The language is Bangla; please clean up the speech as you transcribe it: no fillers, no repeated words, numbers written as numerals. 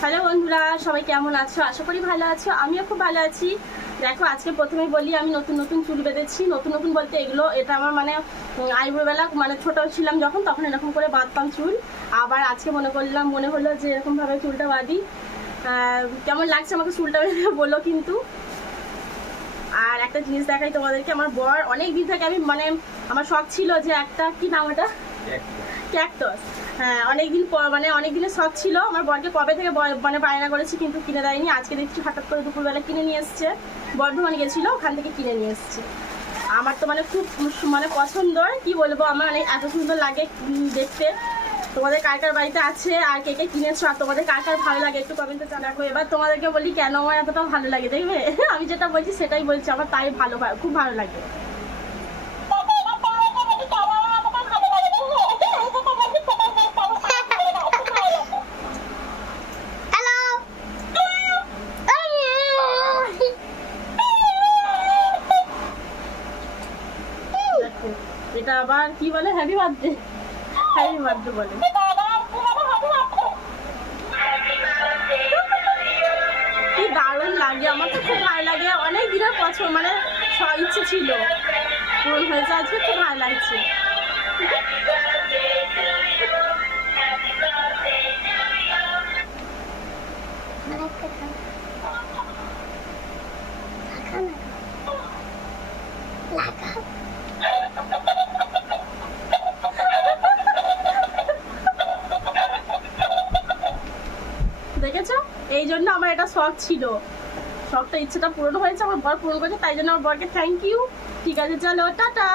হ্যালো বন্ধুরা, সবাই কেমন আছো? আশা করি ভালো আছো। আমিও খুব ভালো আছি। দেখো, আজকে প্রথমেই বলি আমি নতুন চুল বেঁধেছি। নতুন বলতে এটা আমার আইব্রোবেলা ছোট ছিলাম যখন, তখন এরকম করে বাঁধতাম চুল। আবার আজকে মনে হলো যে এরকমভাবে চুলটা বাঁধি। কেমন লাগছে আমাকে চুলটা বেঁধে বলো কিন্তু। আর একটা জিনিস দেখাই তোমাদেরকে, আমার বর অনেক দিন থেকে আমার শখ ছিল যে একটা কি নাম ওটা, ক্যাকটাস। হ্যাঁ, অনেক দিনের শখ ছিল। আমার বরকে কবে থেকে বায়না করেছি, কিন্তু কিনে দেয়নি। আজকে দেখছি হঠাৎ করে দুপুরবেলা কিনে নিয়ে এসছে। বর্ধমান গেছিল, ওখান থেকে কিনে নিয়ে এসছে। আমার তো খুব পছন্দ, কি বলবো, আমার এত সুন্দর লাগে দেখতে। তোমাদের কার কার বাড়িতে আছে আর কে কে কিনেছো, আর তোমাদের কার কার ভালো লাগে একটু কমেন্টে জানাবো। এবার তোমাদেরকে বলি কেন আমার এতটা ভালো লাগে, দেখবে? আমি যেটা বলছি সেটাই বলছি, আমার তাই খুব ভালো লাগে। এটা আবার কি বলে, হ্যাপি বার্থডে বলে। কি দারুণ লাগে, আমার তো খুব ভালো লাগে। অনেক দিনের পছন্দ, ইচ্ছে ছিল, পূরণ হয়েছে আজকে, খুব ভালো লাগছে। দেখেছো, এই জন্য আমার এটা শখ ছিল। শখটা, ইচ্ছেটা পূরণ হয়েছে, আমার বর পূরণ করেছে, তাই জন্য আমার বরকে থ্যাংক ইউ। ঠিক আছে, চলো টাটা।